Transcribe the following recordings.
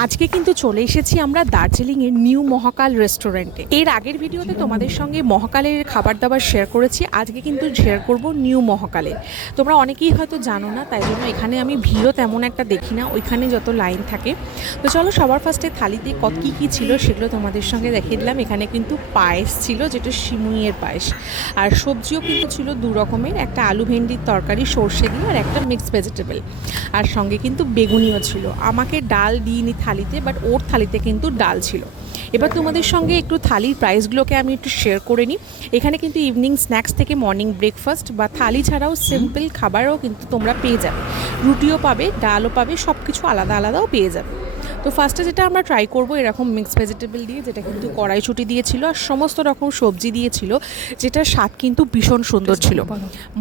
আজকে কিন্তু চলে এসেছি আমরা দার্জিলিংয়ের নিউ মহাকাল রেস্টুরেন্টে। এর আগের ভিডিওতে তোমাদের সঙ্গে মহাকালের খাবার দাবার শেয়ার করেছি, আজকে কিন্তু শেয়ার করব নিউ মহাকালে। তোমরা অনেকেই হয়তো জানো না, তাই জন্য এখানে আমি ভিড়ও তেমন একটা দেখি না, ওইখানে যত লাইন থাকে। তো চলো সবার ফার্স্টে থালিতে কী কী ছিল সেগুলো তোমাদের সঙ্গে দেখিয়ে দিলাম। এখানে কিন্তু পায়েস ছিল, যেটা সিমুইয়ের পায়েস, আর সবজিও কিন্তু ছিল দু রকমের, একটা আলু ভেন্ডির তরকারি সর্ষে দিয়ে, আর একটা মিক্সড ভেজিটেবল, আর সঙ্গে কিন্তু বেগুনিও ছিল। আমাকে ডাল দিইনি থালিতে, বাট ওর থালিতে কিন্তু ডাল ছিল। এবার তোমাদের সঙ্গে একটু থালির প্রাইসগুলোকে আমি একটু শেয়ার করে নিই। এখানে কিন্তু ইভিনিং স্ন্যাক্স থেকে মর্নিং ব্রেকফাস্ট বা থালি ছাড়াও সিম্পল খাবারও কিন্তু তোমরা পেয়ে যাবে, রুটিও পাবে, ডালও পাবে, সব কিছু আলাদা আলাদাও পেয়ে যাবে। তো ফার্স্টে যেটা আমরা ট্রাই করবো এরকম মিক্সড ভেজিটেবল দিয়ে, যেটা কিন্তু কড়াইশুঁটি দিয়েছিল আর সমস্ত রকম সবজি দিয়েছিল, যেটার স্বাদ কিন্তু ভীষণ সুন্দর ছিল।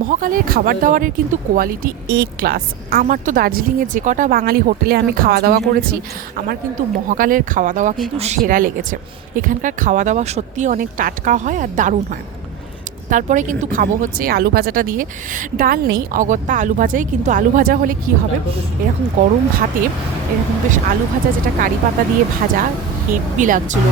মহাকালের খাবার দাবারের কিন্তু কোয়ালিটি এ ক্লাস। আমার তো দার্জিলিংয়ে যে কটা বাঙালি হোটেলে আমি খাওয়া দাওয়া করেছি, আমার কিন্তু মহাকালের খাওয়া দাওয়া কিন্তু সেরা লেগেছে। এখানকার খাওয়া দাওয়া সত্যিই অনেক টাটকা হয় আর দারুণ হয়। তারপরে কিন্তু খাবো হচ্ছে আলু ভাজাটা দিয়ে। ডাল নেই, অগত্যা আলু ভাজাই, কিন্তু আলু ভাজা হলে কি হবে, এরকম গরম ভাতে এরকম বেশ আলু ভাজা, যেটা কারি পাতা দিয়ে ভাজা, হেব্বি লাগছিল।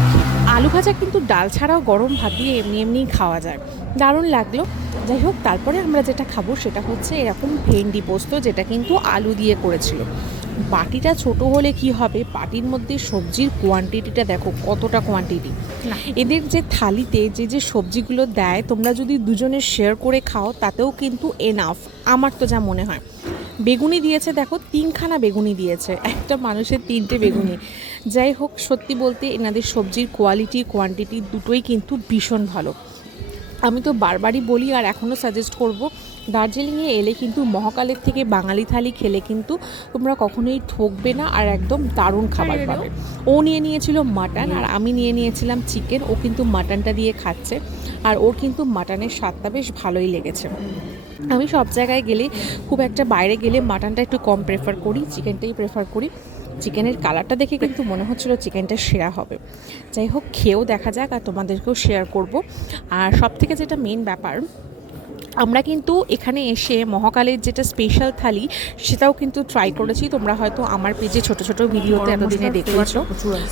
আলু ভাজা কিন্তু ডাল ছাড়াও গরম ভাত দিয়ে এমনি এমনিই খাওয়া যায়, দারুণ লাগলো। যাই হোক, তারপরে আমরা যেটা খাবো সেটা হচ্ছে এরকম ভেন্ডি পোস্ত, যেটা কিন্তু আলু দিয়ে করেছিল। বাটিটা ছোট হলে কি হবে, বাটির মধ্যে সবজির কোয়ান্টিটিটা দেখো কতটা কোয়ান্টিটি। এদের যে থালিতে যে যে সবজিগুলো দেয়, তোমরা যদি দুজনে শেয়ার করে খাও তাতেও কিন্তু এনাফ, আমার তো যা মনে হয়। বেগুনি দিয়েছে, দেখো 3খানা বেগুনি দিয়েছে, একটা মানুষের 3টে বেগুনি। যাই হোক, সত্যি বলতে এনাদের সবজির কোয়ালিটি কোয়ান্টিটি দুটোই কিন্তু ভীষণ ভালো। আমি তো বারবারই বলি আর এখনও সাজেস্ট করব, দার্জিলিংয়ে এলে কিন্তু মহাকালের থেকে বাঙালি থালি খেলে কিন্তু তোমরা কখনোই ঠকবে না, আর একদম দারুণ খাবার পাবে। ও নিয়ে নিয়েছিল মাটন আর আমি নিয়ে নিয়েছিলাম চিকেন। ও কিন্তু মাটনটা দিয়ে খাচ্ছে, আর ওর কিন্তু মাটনের স্বাদটা বেশ ভালোই লেগেছে। আমি সব জায়গায় গেলে, খুব একটা বাইরে গেলে মাটনটা একটু কম প্রেফার করি, চিকেনটাই প্রেফার করি। চিকেনের কালারটা দেখে কিন্তু মনে হচ্ছিলো চিকেনটা সেরা হবে। যাই হোক, খেয়েও দেখা যাক আর তোমাদেরকেও শেয়ার করব। আর সব থেকে যেটা মেন ব্যাপার, আমরা কিন্তু এখানে এসে মহাকালের যেটা স্পেশাল থালি সেটাও কিন্তু ট্রাই করেছি। তোমরা হয়তো আমার পেজে ছোট ছোট ভিডিওতে এতদিনে দেখেছো।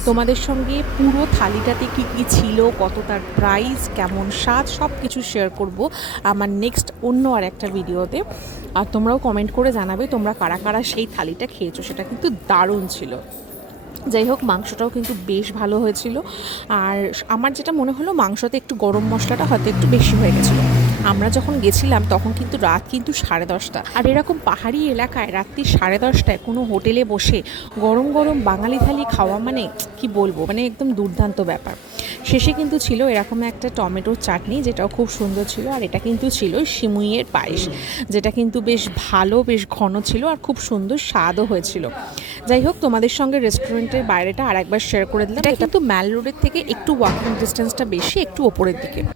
তোমাদের সঙ্গে পুরো থালিটাতে কী কী ছিল, কত তার প্রাইস, কেমন স্বাদ, সব কিছু শেয়ার করব আমার নেক্সট অন্য আর একটা ভিডিওতে। আর তোমরাও কমেন্ট করে জানাবে তোমরা কারা কারা সেই থালিটা খেয়েছো, সেটা কিন্তু দারুণ ছিল। যাই হোক, মাংসটাও কিন্তু বেশ ভালো হয়েছিল। আর আমার যেটা মনে হলো, মাংসতে একটু গরম মশলাটা হয়তো একটু বেশি হয়ে গেছিলো। আমরা যখন গেছিলাম তখন কিন্তু রাত কিন্তু 10:30, আর এরকম পাহাড়ি এলাকায় রাত্রি 10:30টায় কোনো হোটেলে বসে গরম গরম বাঙালি থালি খাওয়া মানে কি বলবো, মানে একদম দুর্দান্ত ব্যাপার। শেষে কিন্তু ছিল এরকম একটা টমেটোর চাটনি, যেটাও খুব সুন্দর ছিল, আর এটা কিন্তু ছিল সিমুইয়ের পায়েস, যেটা কিন্তু বেশ ভালো, বেশ ঘন ছিল, আর খুব সুন্দর স্বাদও হয়েছিল। যাই হোক, তোমাদের সঙ্গে রেস্টুরেন্টের বাইরেটা আর একবার শেয়ার করে দিলাম। এটা কিন্তু ম্যাল রোডের থেকে একটু ওয়াকিং ডিস্টেন্সটা বেশি, একটু ওপরের দিকে।